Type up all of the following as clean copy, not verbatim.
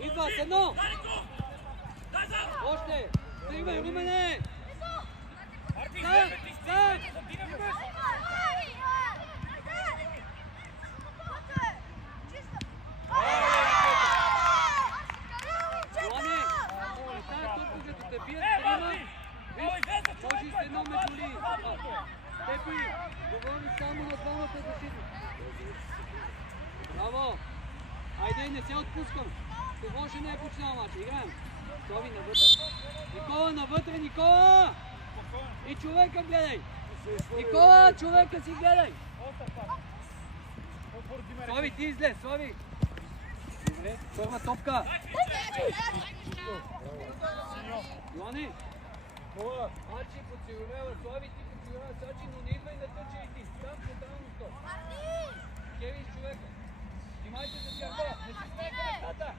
Идва с едно! Още! Стигвай, Румене! Сам! Йоане! Тая топка, като те бият трима, може и с едно между Пепи, говори само на двамата защитници. Браво! Айде, не се отпускам. Какво ще не е починал матч? Играем. Слави навътре. Никола навътре, Никола! И човека гледай! Никола, човека си гледай! Слави, ти излез, Слави! Добре, първа топка. Йоани! Арчи подсигурява, Слави ти подсигурява Сачи, но не идвай на тъча и ти. Там централно сто. Кевин с човека. Внимайте за черта, не си смейте ръката.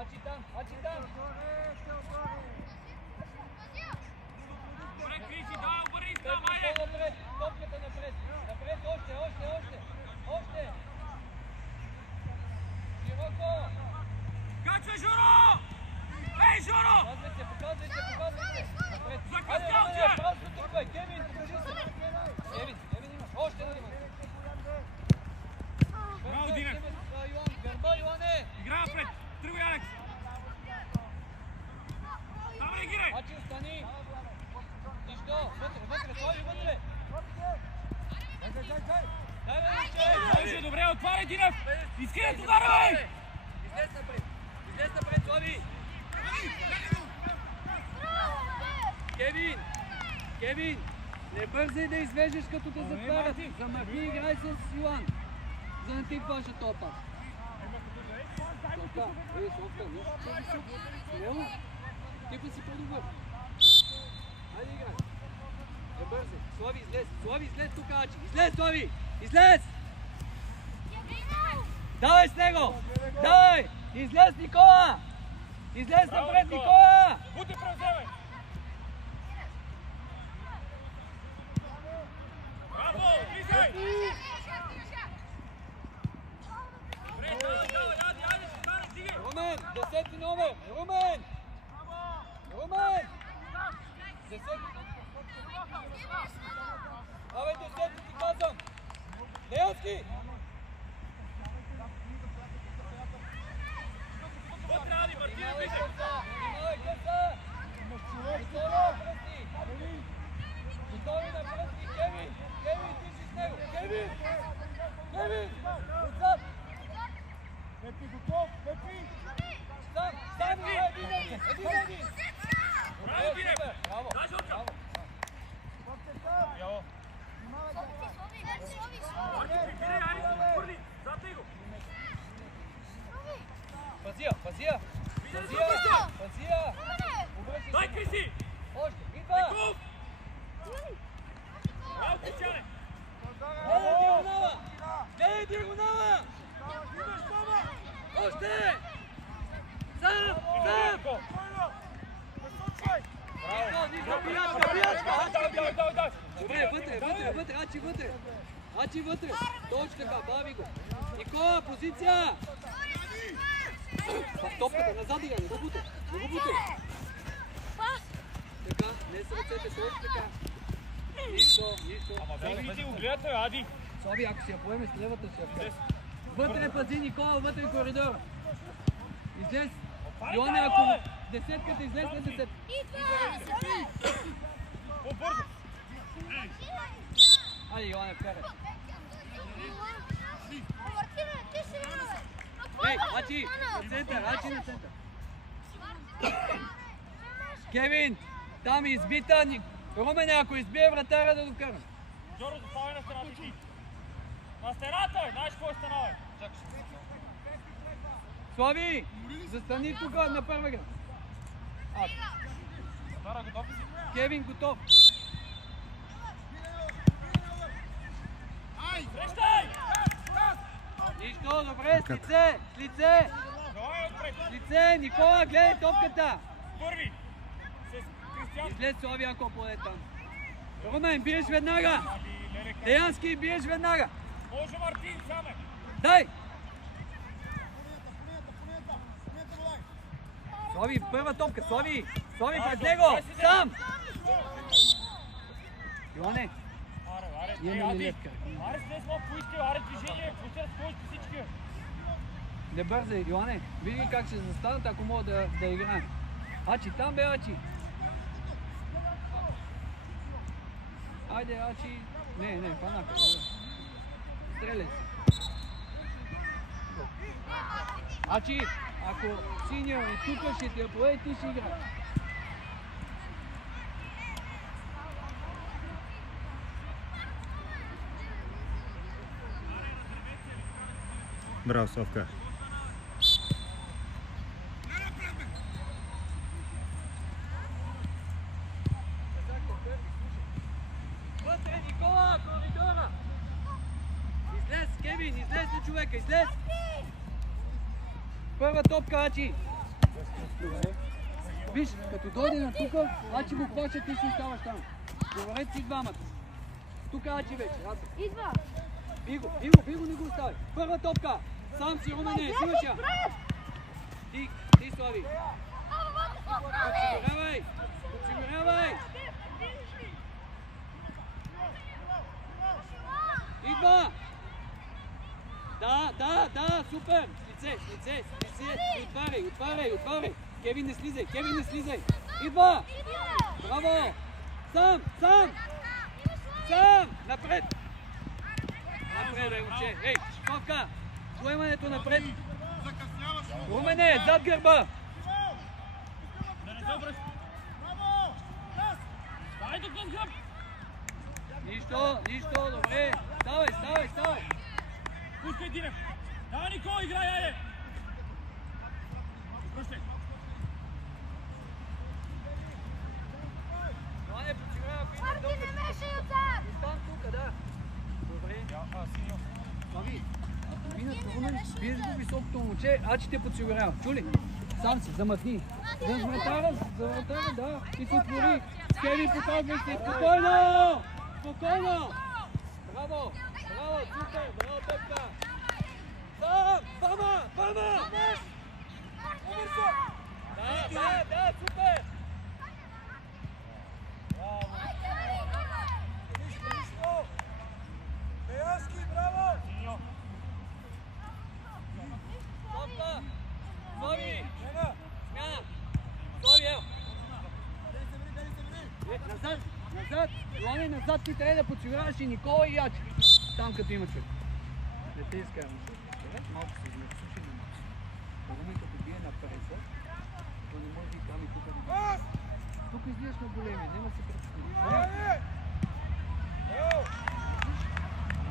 Ачи там, Ачи там. Добре, Криси, дай обърни там, айде. Напред, топката напред. Напред, още. Широко. Качва, Жоро! Ей, Жоро! Показвайте. Напред. Закъскалче! Просто тръгвай, Кевин, покажи се. Кевин имаш, още да имаш. Браво, Динев! Гърба, Йоане! Игра напред! Тръгвай, Алекс! Там реагирай! Ачи, остани! Нищо! Вътре! Слави, вътре! Дай, добре, отваряй, Динев! Изкинат удара, бе! Излез напред, Слави! Кевин! Не бързай да извеждаш като те затварят! Замахни, играй с Йоан! За да ти паша топа. Совка, нищо. Смело. Типа си по-добър. Хайде играй. Не бързай. Слави, излез тук, Ачи. Излез, Слави! Излез! Давай с него! Давай! Излез, Никола! Излез напред, Никола! Бути, превземай! Браво! Влизай! Румен, 10 номер! Румен! 10! Абе, 10 ти казвам! Леонски! Вътре, Ади, Мартина, влизай! Внимавай, гъса! Готови на пръсти, Кевин! Ти си с него! Кевин! Отзад! Пепи, готов! Пепи! Сам! Един! Браво, Динев! Браво! Дай жълтка! Браво! Марко, прибирай, Ари, се отвърли! Зад него! Пазия! Дай, Криси! Още! Идва! Еков! Браво, Кричане! Гледай диагонала! Още! Сам! Дай! Добре, вътре, Ачи вътре! Точно така, бави го! Никола, позиция! В топката, назад ига, не го бутай! Така, не са ръцете, точно така! Нищо! Видите го, гледате, Ади! Слави, ако си я поеме с левата си я поеме. Вътре пази, Никола, вътре коридора! Излез! Йоане, ако десетката излез на десетка! По-бързо! Айде, Йоане, вкарай! Ей, Ачи, на център! Кевин, там избита! Румене, ако избие вратаря да докарам! Жоро, заставай на стената ти! На стената, бе! Знаеш какво е стена, бе? Слави, застани тук на първа игра! Кевин, готов! Срещай! Нищо, добре, с лице! С лице, Никола, гледай топката! Първи! С Кристиан! Излез Слави, ако поде там. Румен, биеш веднага! Деянски, биеш веднага! Може Мартин, саме! Дай! Слави, първа топка, Слави! Слави пред него! Сам! Йоане! Имаме ли лепка? Аре, след малко поискай, аре движение, пусти да сходиш по всички. Не бързай, Йоане. Види как ще застанат, ако могат да играем. Ачи, там бе, Ачи! Айде, Ачи! Не, фанака. Стреляй си. Ачи, ако синя е тук, ще ти я поеде, ти ще играеш. Браво, Совка. Вътре, Никола, коридора! Излез, Кевин, излез на човека, излез! Първа топка, Ачи! Виж, като дойде на тука, Ачи го хваща, ти си оставаш там. Говорете си двамата. Тук Ачи вече, разъм. Идва! Биго, не го остави. Първа топка! Сам си, Румене, взимаш я! Ти, Слави! Подсигурявай! Идва! Да, супер! Лице! Отваряй! Кевин, не слизай! Идва! Браво! Сам! Напред, бе, момче! Ей, Совка! Поемането напред! Румене, зад гърба! Да не се обръща. Браво! Дай тук с гръб! Нищо, добре! Ставай! Пускай, Динев! Да, Никола, играй, айде! Връщай! Йоане, подсигурява, Марки, не мешай отзад! Остан тук, да. Добре. Слави, ако минат Румен, биеш го високото момче, Ачи те подсигурява. Чули? Сам си, замътни. За вратара, да. И се отвори. Кевин, показвай се. Спокойно! Браво, супер, браво, топка. Бама! Да, супер! Беянски, браво! Топка! Слави! Смяна! Слави, ел! Назад! Йоане, назад ти трябва да подсигуряваш и Никола и Ячи. Там като има човек. Не те изкарвам. Малко се измет, слушай на малко. Румен като бие на преса, то не може и там и тук да бъде. Тук излияш на големи, няма се представи.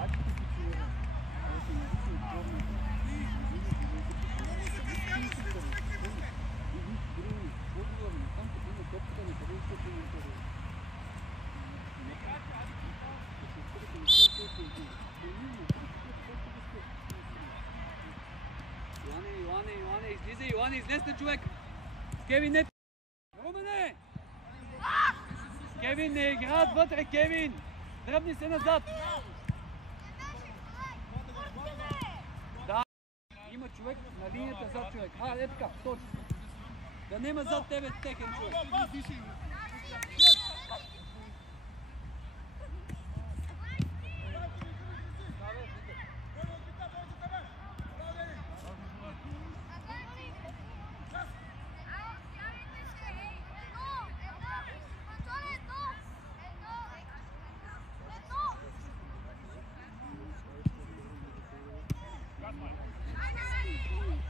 Ачи ти подсигурява. Йоане, излез на човек! Кевин, не... Румене! Кевин, не играят вътре, Кевин! Дръбни се назад! Да, има човек на линията зад човек. Е така, точно. Да нема зад тебе техен човек.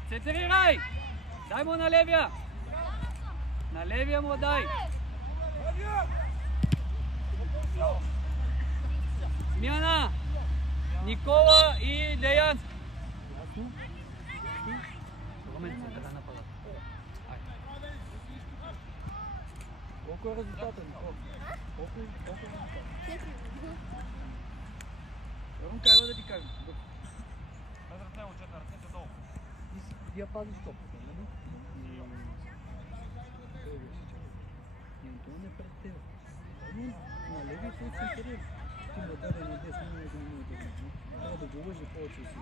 Центрирай! Дай му на левия! На левия му дай! Смяна! Никола и Деян! Колко е резултата, Никола? Колко е резултата? Рунка, ева да ти кажем. Без ръце, момчета, ръцете долу. Ти я пазиш топката, нали? Това не пред теб. На леви се центрира. Ти му даде на 10 минути на минута. Трябва да го лъжи повече си.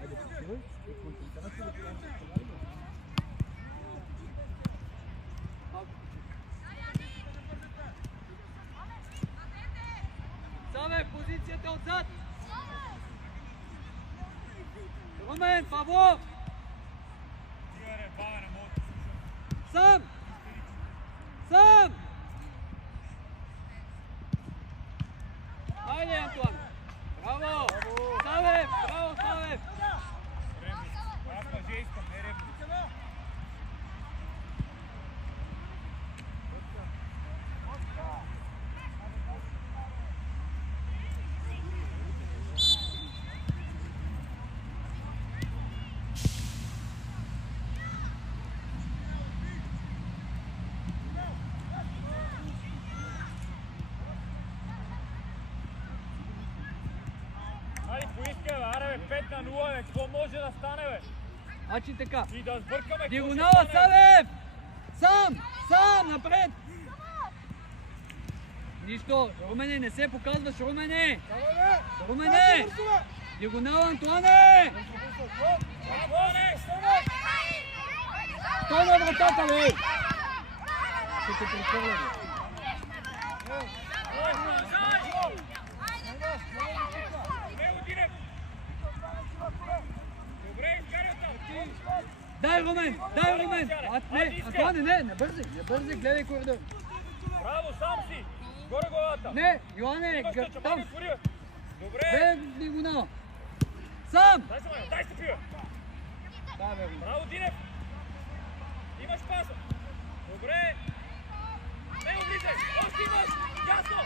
Айде покривай и концентрация да правиш. позицията отзад. Румен, Павлов. Сам. Сам. Хайде, Антуан. Браво. Савев. Браво, Савев. Какво може да стане, бе? Значи така. И да сбъркаме. Диагонала, Савев! Сам! Сам! Напред! Нищо! Румене, не се показваш, Румене! Румене! Диагонала, Антуане! Той на вратата, бе! Ще те прехвърля, бе. Дай, Румен! Дай, Румен! Не, Антуане, не бързи, гледай коридор. Браво, сам си! Горе главата! Не, Йоане, там! Добре! Бе, диагонала! Сам! Дай се пия! Да, бе, Браво, Динев! Имаш паса! Добре! Не облизай! Още имаш! Ясно!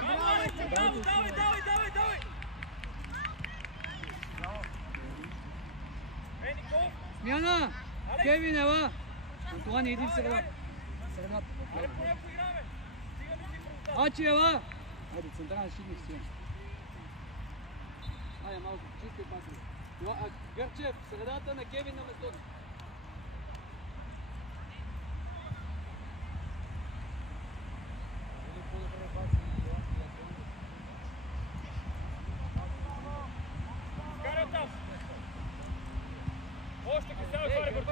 Браво, Алекса! Браво! Давай! Никол! Смяна! Кевин, ела! Антуан, иди в средата. Аре, поне поиграме! Стигаме си в Ачи, ела! Айде, централен щитник си. Айде, малко, чисти паси. Гърчев, в средата на Кевин на местото. Карай там! Още кисава горе върху!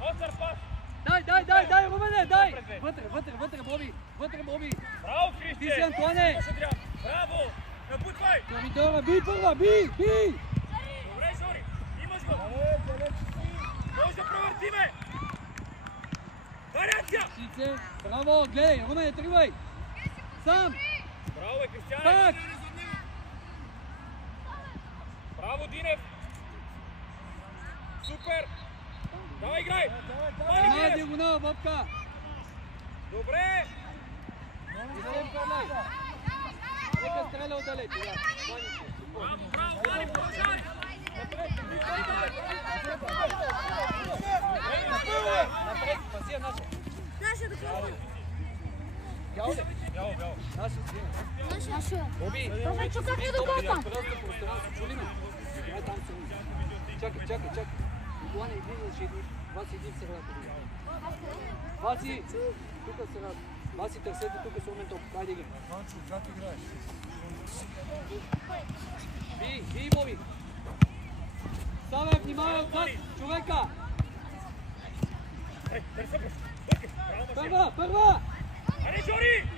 Остър пас! Дай, Румене, дай! Вътре, Боби! Браво, Христе! Ти си, Антуане! Браво! Напутвай! Коридора, би първа, би! Добре, Жори! Имаш го! Може да провъртиме! Вариация! Сице, браво, гледай, Румене, тръгвай! Сам! Браво, бе, Кристияне! Так! Браво, Динев! Супер! Давай, играй! Ама диагонал, Бобка! Добре! Не се вкарай! Нека стреля отдалеч, да. Браво, Вали, продължай! Напред, паси наша. Наша да кажа. Бяло ли? Бяло. Наша си. Наша. Боби! Кажа, че как ти да кажа? Просто пространство, чули ме? Ай, там се. Чакай. Антуане, излизаш, Васи, иди в средата. Васи, тук в средата. Васи, търсете тук с умен топ. Хайде ги. Ванчо, как играеш? Би, Боби. Ставай, внимавай отзад, човека. Търся пръст. Първа. Аре, Жори!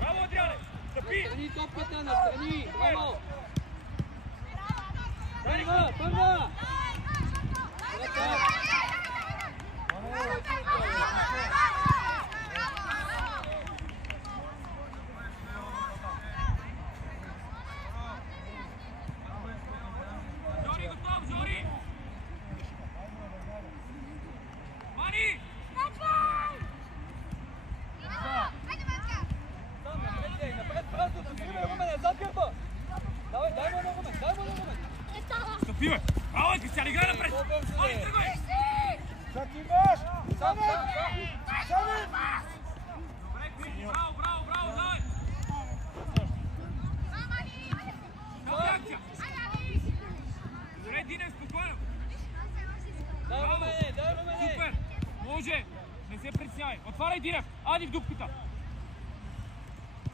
Браво, Адриане! Стъпи! Настрани топката, настрани. Браво. Първа. Жори, готов, Жори! Мани! Напред, празното, сривай, Румене, зад гърба. Дай му на Румен. Стъпи, бе! Браво, Кристиян, играй напред! Мани, тръгвай! Как имаш? Сам. Добре, Кристи, браво, давай! Акция! Добре, Динев, спокойно! Дай, Румене. Супер! Може! Не се притеснявай! Отваряй, Динев! Ади в дупката!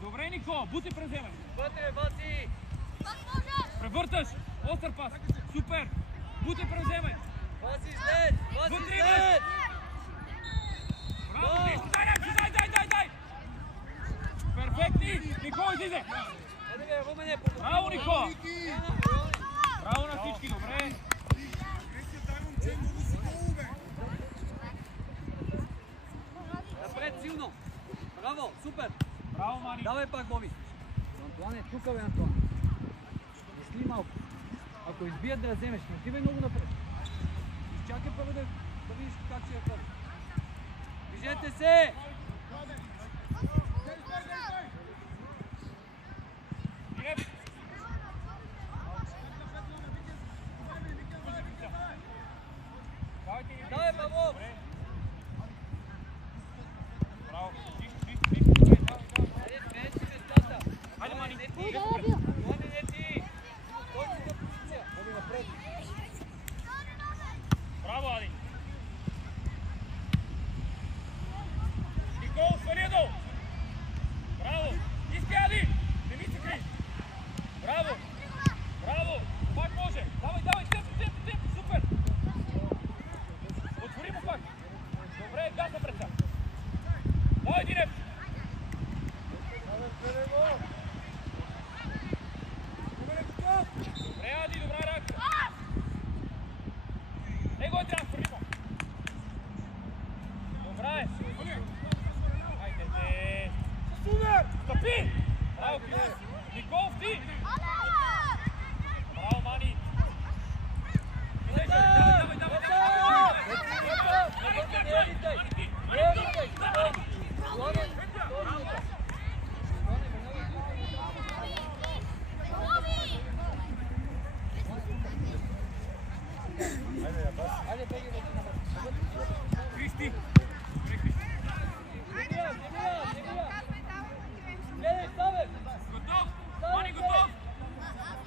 Добре, Нико! Бути преземе! Вътре, Васи. Превърташ! Остър пас! Супер! Бути преземе! Васи след. Вътре имаш! силно. Браво, супер. Браво, Мани. Давай пак, Боби. Антуане, тук бе, Антуан. Мисли малко. Ако избият да я вземеш, не отивай много напред. Изчакай първо да видиш как ще я хвърли. Движете се! Давай, Павлов! Браво. Айде, смееш си местата. Айде, Мани. Не ти. Ой, да я бил. Тони, не ти. Той си на позиция. Боби напред. Браво, Ади. Никол, свали я долу. Браво. Искай, Ади. Не ми се крий. Браво. Браво. Пак може. Давай, давай. Темп. Супер. Отвори му пак. Добре, газ напред. Давай, Динев. Добре, Ади, добра реакция. Его трябва, хвърли му. Добре. Хайде, де. Стъпи! Браво, Крис. Николов, ти! Браво, Мани. Кристи! Готов! Мани, готов!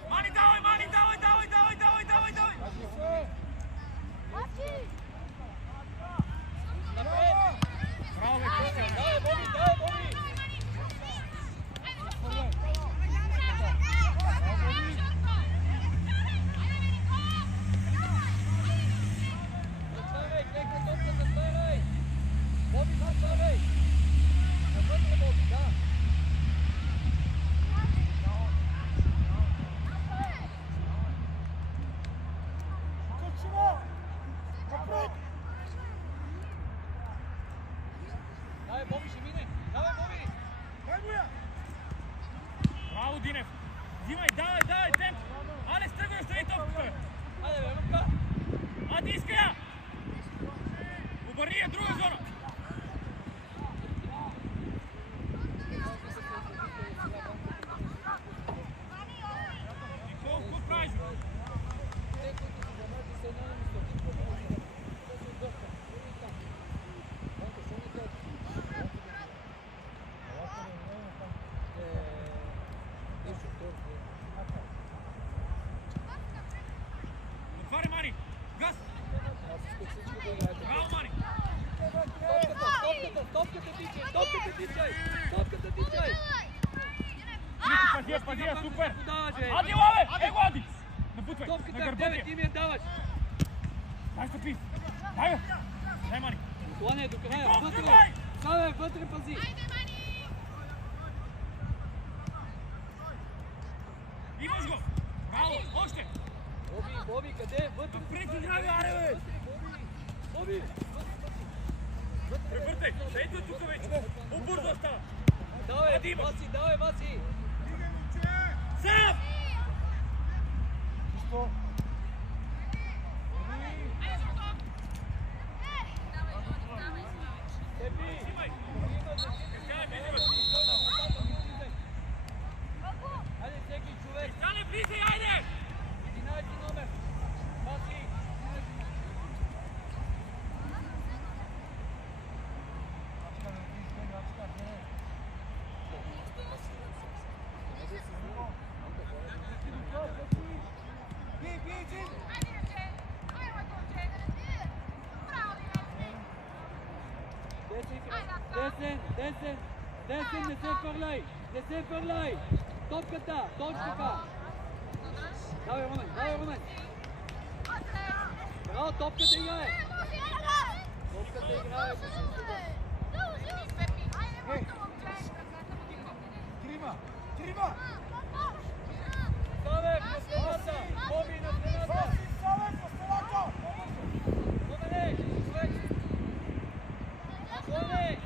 Мани, давай! Браво, Кристиан! Давай, Боби! Заставяй, клекна топка, заставяй! Боби, заставяй! Навътре, Боби, да! Давай, Боби, ще мине! Давай, Боби! Браво, Динев! Взимай, давай, темп! Алекс, тръгвай, остави топката! Айде, бе, рука! Ади, иска я! Обърни я, друга зона! Никол, какво правиш? Те, които са замрати с едно место, ти какво правиш? Те се отдъхват. Други там. Банко, що не кажеш? Нещо, толкова. Отваря, Мани! Газ! Аз исках всички да играете. Браво, Мани! Топката тичай! Топката тичай! Пазия, супер! Подаваш, бе! Ади, лаве! Его, Ади! Напутвай, на Топката в гърба тебе, ти ти я. ми я даваш! Дай, стъпи! Дай, бе! Дай, Мани! Антуане, до края, Никол, вътре! тръгвай! Саве, вътре пази! Имаш го! Браво! Още! Боби, къде? Вътре! Напред играй, бе, аре, бе! Боби! Превъртай! Ето е тук вече! Обърза става! Давай, Ади, има! Васи! Сам! Тепи! Взимай! Айде, всеки човек! Стане, влизай, айде! 11 номер! Васи! Десен, не се фърляй! Топката, точка! Давай, Румен! Браво, топката играе! Топката играе! Трима! Ставе, на стената! Боби, на стената! Румене, човек! Антуане!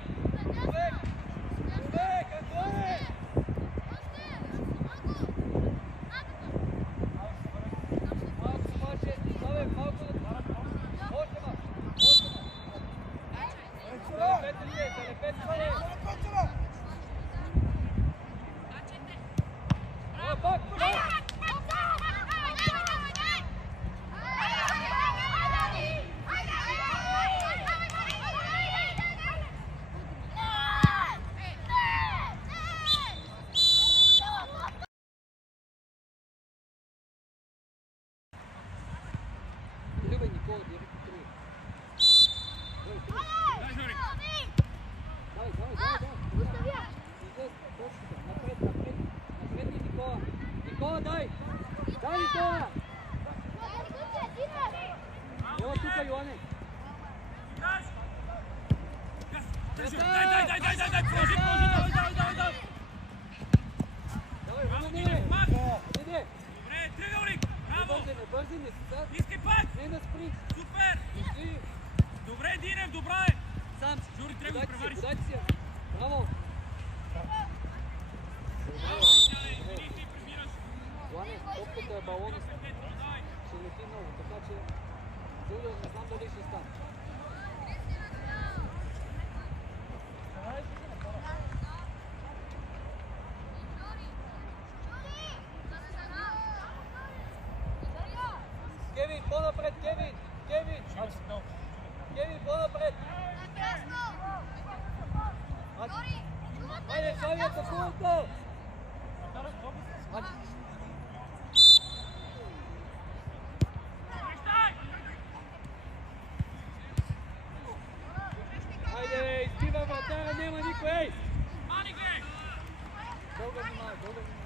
Дай, продължи, давай. Давай, Браво, Румене! Динев, пак. Иде! Добре, триъгълник, браво. Не бързи, не си сад. Искай пак. Не на спринт. Супер. Дошли. Добре, Динев, добра е. Сам си. Жури, трябва да превариш. Подайте си. Браво. Извини, ти премираш. Иване, топката е балона. Ще лети много, така че за удар не знам дали ще стане. Кевин, по-напред, Кевин! Кевин, по-напред! Айде, Шавията, хубавото! Айде, избива вратара, няма никой, ей! Мани, гледай. Дълга внимава, дълга внимава.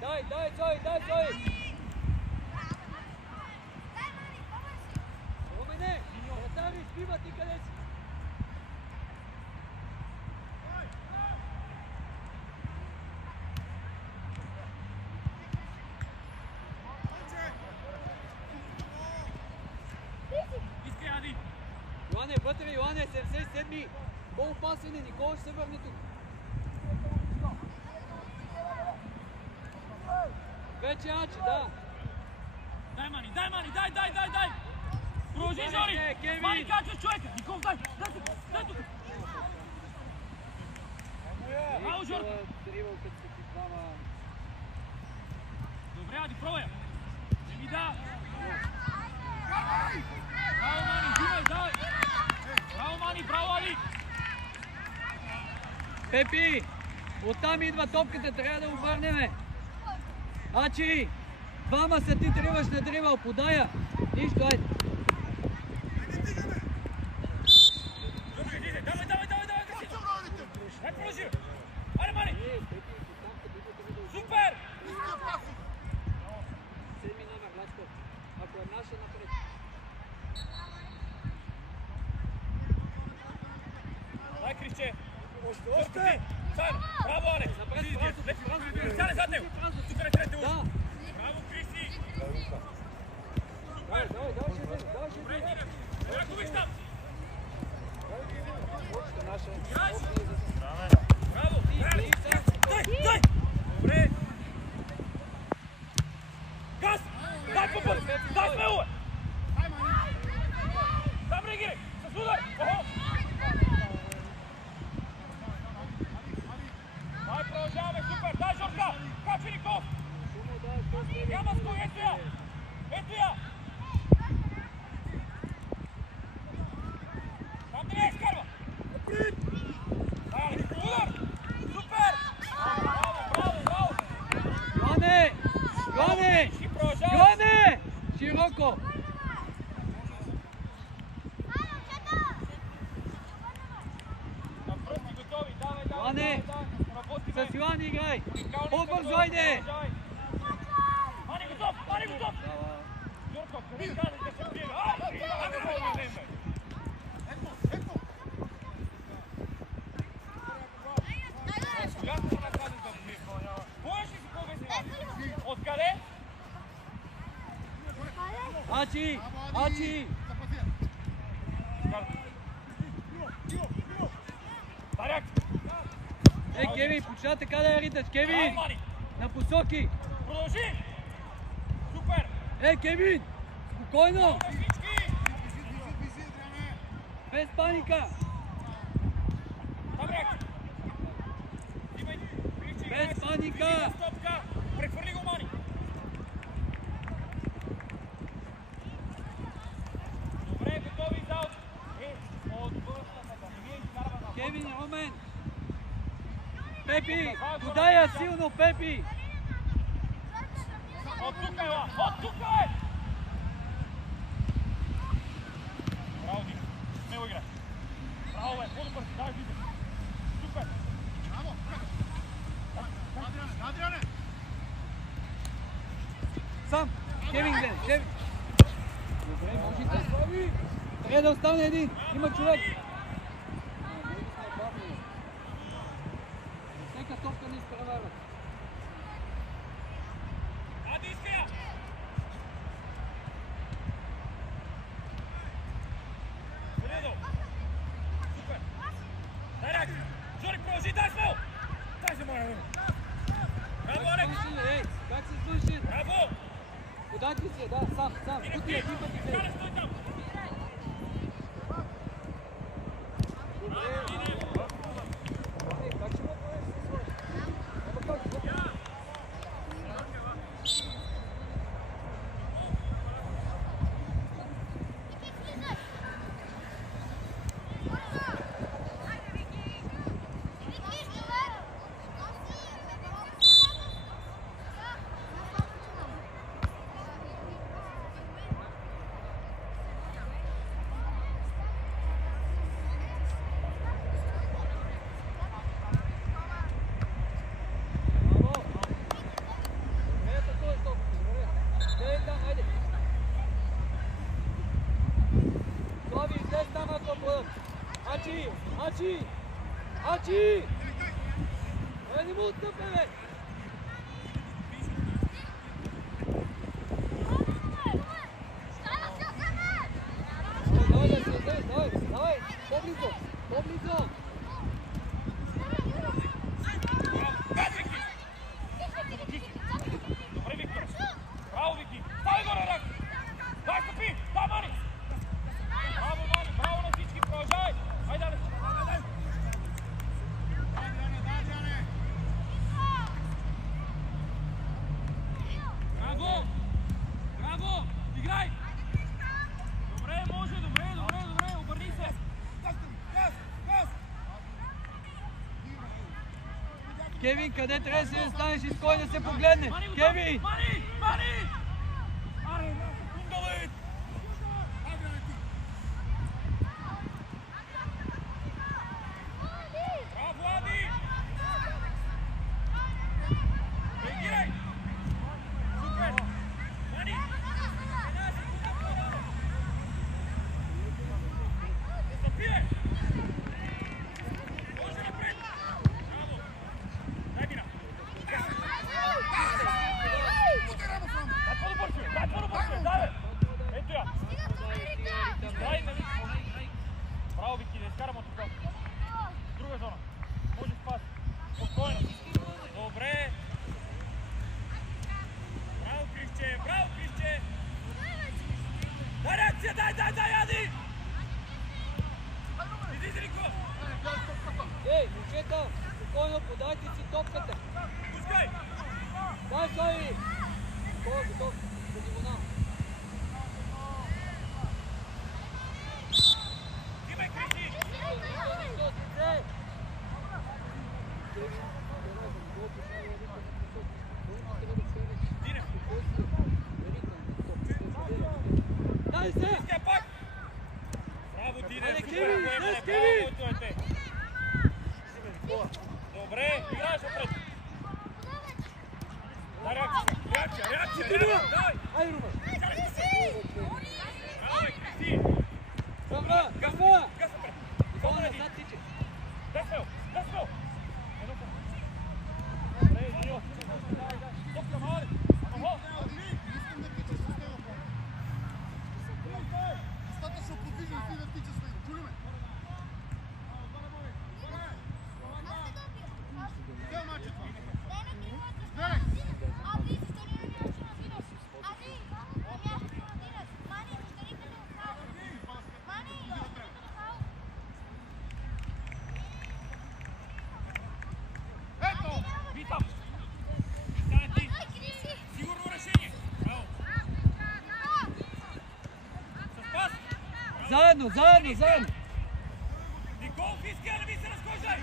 Дай, Цой! Румене, вратар избива, ти къде си? Искай, Ади. Йоане, вътре, Йоане, 77-ми. По-опасен е, Никола ще се върне тук. Вече Ачи, да. Дай, Мани, дай. Продължи, Добре, Жори. Кевин. Мани, качваш човека. Никол, дай тук. Браво, Жорко. Дрибъл, като са ти двама. Добре, Ади, пробай. Не ми да. Браво, Мани, Динев, давай. Браво, Мани, браво, Ади. Пепи, оттам идва топката, трябва да обърнеме. Ачи, двама са ти трябваш на дрибъл, подая. Нищо, айде. Добре, Динев, давай. Дай, продължи. Айде, Мани. Супер. Седми номер, Лачко. Ако е наша, напред. Дай, Крисче. Още. Браво, Ане. Стане зад него. Тук не трябва да Да. Браво, Криси. Давай, ще Добре, Динев. Ако виж там. Точка наша. Играеш. Браво. Дай. Добре. Газ. Дай по-бързо. Дай смело, бе. Там реагирай. С удар. Охо. Дай, продължаваме. Супер. Дай, Жорка. Качи, Ников. Няма с кой. Ето я. Там не изкарва. Дай, удар. Супер. Браво. Йоане! Широко! Йоане! С Йоан играй! По-бързо, айде! Мани готов! Жорко, не казвай да се приема. Откъде? Ачи! Баряк! Кевин, почна така да я риташ! Кевин! На посоки! Продължи! Супер! Кевин! Спокойно! Всички! Без паника! Баряк! Без паника! Прехвърли го, Мани! Добре, готови за Кевин, Ромен! Пепи! Подая силно, Пепи! От тук е, Ла! От тук е! Браво, Дик! Смело игра! Браво, бе! По-добър! Давай, Дик! Супер! Сам! Кевин гледа! Кевин! Добре, можете! Трябва да остане един! Има човек! Динев, Кале, стой там! Ачи! Не му отстъпе, бе! Давай! По-близо! Добре, Виктор! Браво, Вики! Ставай горе, рък! Дай, стъпи! Дай, Мани! Браво, Мани! Браво на всички! Продължавай! Хайде, дай! Браво! Браво! Играй! Добре, може, добре, обърни се! Кевин, къде трябва да се станеш и с кой да се погледне? Кевин! Мани! Аре, една секунда, бе! Браво, Ади! Реагирай! Супер! Мани! Една секунда по-рано! Стъпи, бе! Може напред! Браво! Дай мина! Дай по-добърши! Дай! Ето я! Дай, нали? Браво, Вики, да изкарам от тук. Друга зона. Може спас. Спокойно. Добре. Браво, Кристче! Браво, Кристче! Дай реакция! Дай, Ади! Иди, Зелико! Ей, момчета, спокойно, подайте си топката. Пускай! Дай, Слави! Готов, до дивона. Имай, Кристи! Динев! Дай се! Искай пак! Браво, Динев! Айде, Супер, Кевин, поемане, днес, браво, Кевин! моето дете! Добре, играеш напред! Дай реакция! Дай! Айде, Румен! Браво, Кристи! Гъвна! Газ напред! Дивона назад тиче. Десвел! Добре, Илио! Топка, мале! Охо! Искам да тичаш с него. Достатъчно подвижен си да тичаш с него. Чули ме? Цел матч е това. Ето! Витам! Стане ти! Сигурно решение! Браво! С пас! Заедно! Никол, Фиски, не ми се разхождай!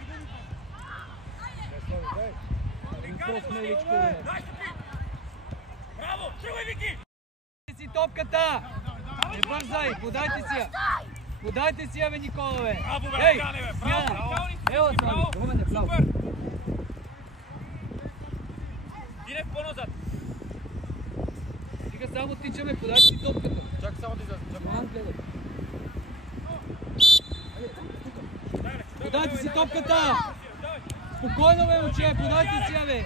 Смеличко, Дай стъпи! Браво! Тръгвай, Вики! си топката! Не бързай! Подайте си я, бе, Никола, бе! Браво, бе, Ей! Гане, бе! Смяна! Браво! Ела, Браво! Румене, браво! Супер! Динев по-назад! Сега само тичаме, подайте си топката! Чакай само да изляза. Роман, гледай! Подайте си топката! Спокойно, бе, момче! Подайте си я, бе!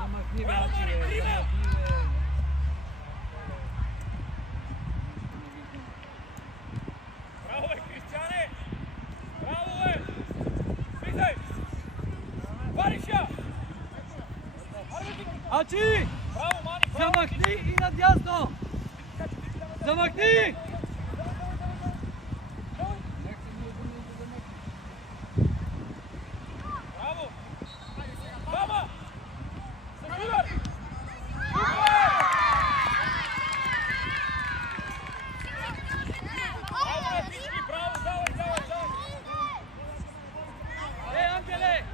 Замахни, бе, момче! Браво, бе, Кристияне! Браво, бе! Слизай! Вариша! Ачи! Браво, Мани! Замахни и надясно! Замахни! Браво! Баба! Събивай! Браво, давай! Ангеле!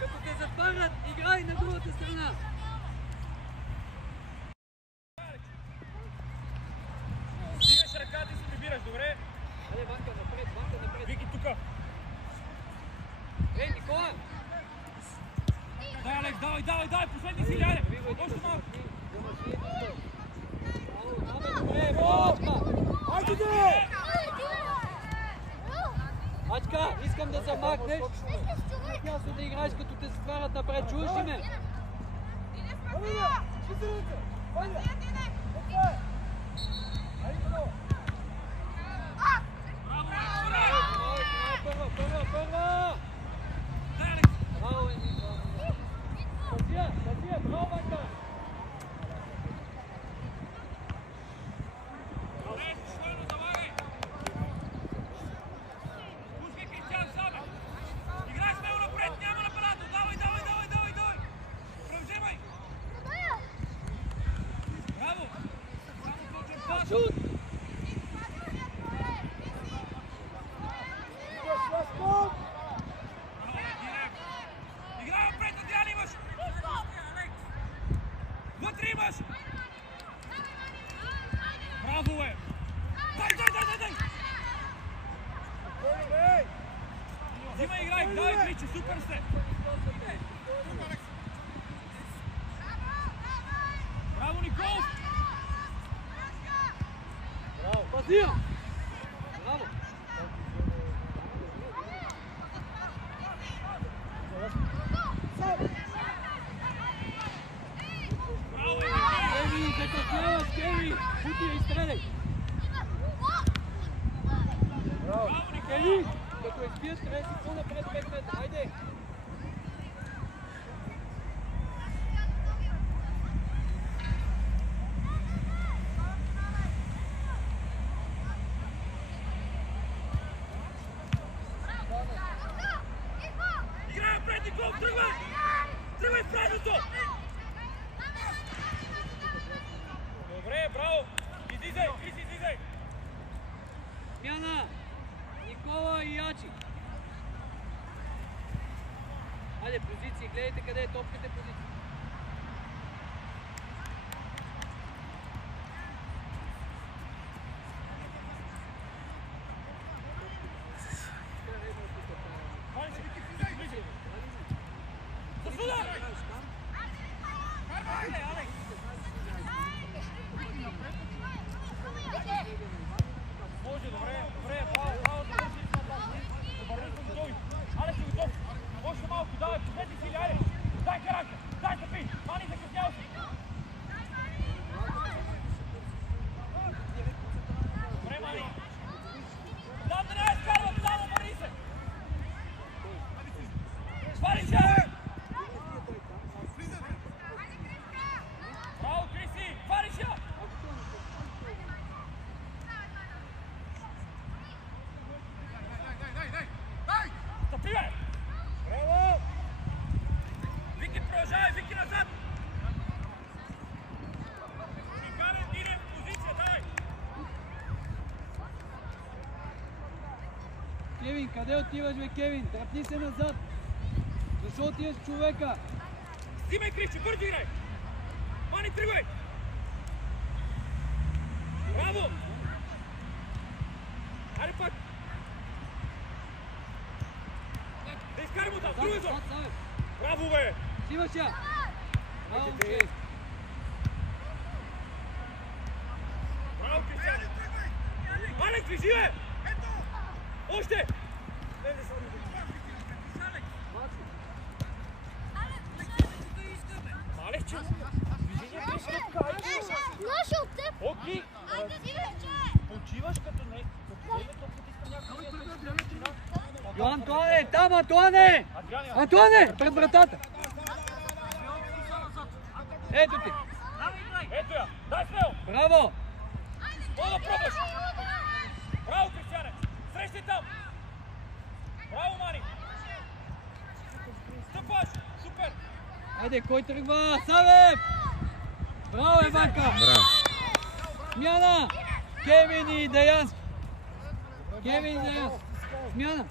Като те затварят, играй на другата страна! Дигаш ръката и се прибираш, добре? Айде, Ванка, напред! Вики тука! Ей, Никола! Дай, Алекс, давай, последни си, ляде! Още малко! Добре, Ачка! Айде! Ачка, искам да замахнеш! Ясно да играеш, като те затварят напред, чуеш ли ме? Първа! Браво, Еми! Тазия, браво, Ванка! Шут! Играй отпред, Адриан имаш! Вътре имаш! Браво, бе! Дай! Взимай, играй, давай, Криче, супер сте! Браво, Никол! Браво, Тазия! Браво! Еми, закъсняваш, Кеви! Бути я и стреляй! Браво, Кеви! Като избият, трябва да си по-напред 5 метра. Хайде! Играй пред Никол, тръгвай! Тръгвай в предното! Добре, браво! Излизай, Крис, излизай! Смяна! Никола и Ячи! Хайде, позиции, гледайте къде е топките позиции. Може, добре, браво, да държи обърни се готови. Але си готов. Още малко, давай, последни сили, айде. Дай карака, дай стъпи. Мани, закъснял си. Добре, Мани. Там да не е скарват, там обърни се. Свали се! Браво, Криси, свали се! Стъпи, бе! Браво! Вики, продължавай, Вики назад! Никарен, иди в позиция, давай! Кевин, къде отиваш, бе, Кевин? Тръпни се назад! Защо отиваш с човека? Взимай, Криче, бързо играй! Мани, тръгвай! Браво! Хайде пак! Да изкарам от там, друга зона! Браво, бе! Взимаш я! Браво, момче! Браво, Кристиан! Алекс, движи, бе! Още! Алекс, че? Движение беше тук, айде! Лошо от теб! Окей! Айде, си вече! Почиваш като не... Като не толкова искам някакъв... Йо, Антуане, там, Антуане! Антуане, пред вратата! Ето ти! Ето я! Дай смело! Браво! Мога да пробваш! Браво, Кристияне! Срещай там! Браво, Мани! Стъпаш! Супер! Айде, кой тръгва? Савев! Браво, Еванка! Браво! Смяна! Кевин и Деянски! Кевин и Деянски! Смяна!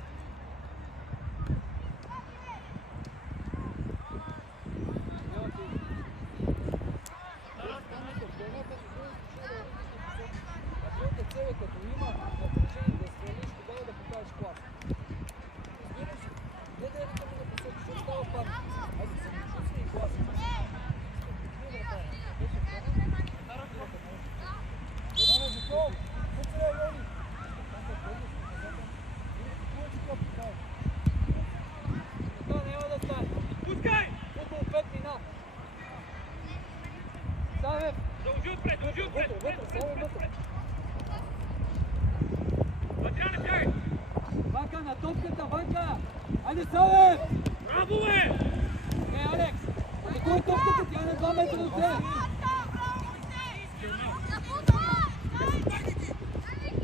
Като има напрежение да свалиш, тогава да покажеш клас. Разбираш ли? Не да я викаме на посоки, защото става пак. Айде се чувствай и глас. Няма да стане. Пускай! Футбол 5 мина. Савев! Дължи отпред, дължи отпред! Вътре. Адриане, бягай! Ванка на топката, Ванка! Айде, Савев! Браво, бе! Алекс! Кой е топката? Тя е на 2 метра от тебе!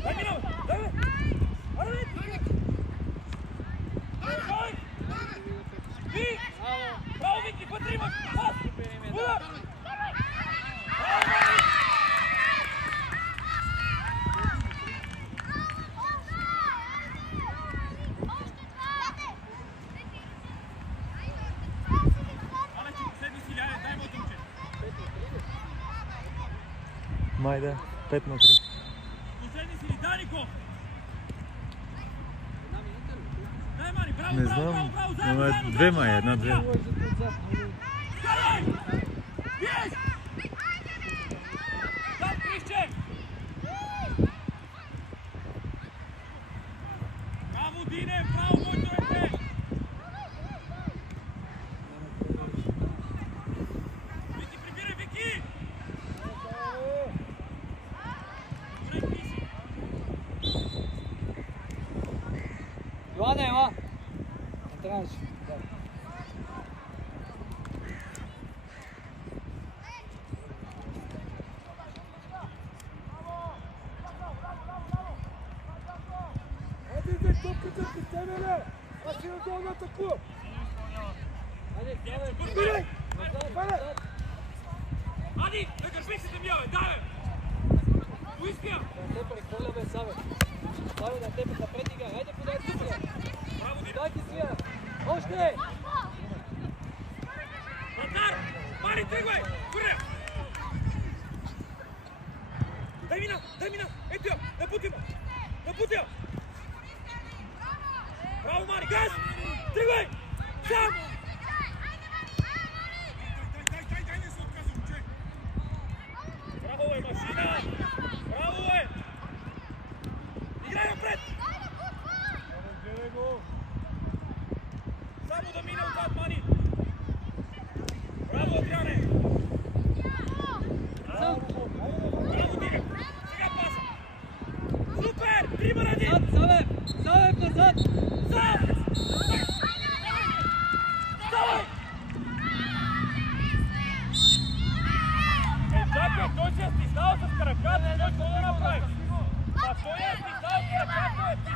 Дай минава! Дай, бе! Аре, бе! Дай! Ви! Браво, Вики! Вътре имаш! Пас! Удар! Май да, 5 на 3. Последни си ли, Данико? Дай, Мани, браво, Не браво, знам, браво, има заедно, 2 май, 1-2. Карай! Биеш! Там, Кришче! Браво, Дине, браво, моето дете! Вики, прибирай, Вики! Добре, Криси! Йоане, ела! Не трябваше. Айде, топката при тебе, бе! Аз си надолу на таку! Айде, Савев! Бирай! Назад! Ади, да гърби се земя, бе, дай, бе! Поискам! Да те прехвърля, бе, Савев! Савев, да те напред игра! Айде, подай ти сия! Браво, Дине! Подай ти сия! Още! Вратар! Мани, тръгвай! Куря! Дай мина! Ето я! Напути ме! Напути я! Браво, Мани! Газ! Тръгвай! Сам! Браво, бе, машина! Браво, бе! Играй напред! Само да мине отзад, Мани! Браво, Адриане! Браво, Дине! Сега паса! Супер! Трима ради! Назад, Савев! Савев, назад! Сам! Ставай! Чакай, той се е стиснал с краката, той какво да направи? А той е стиснал с краката, е пич!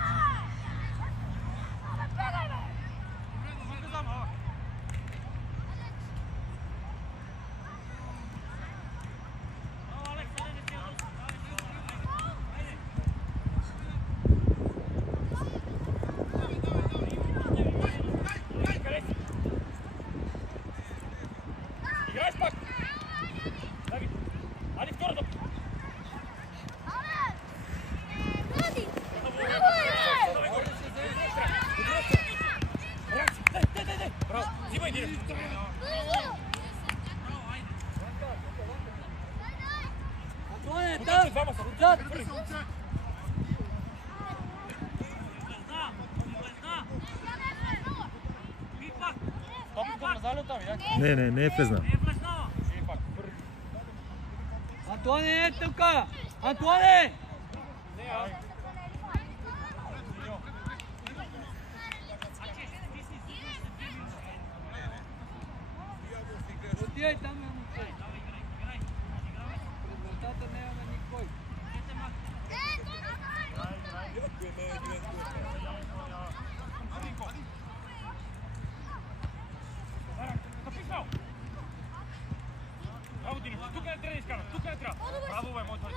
Играеш пак! Давид! Ади втора топка! Браво! Взимай, Дине! Антоне, там! Отзад! Топката влезали оттам, видях? Не е влезна. Ще пак. Антоне, е тука! Антоне! Не, ай. Отивай там, момче. Пред вратата няма никой. Записал! Браво, Динов, тук не трябва да изкараш, тук не трябва. Браво, бе, мой твърде.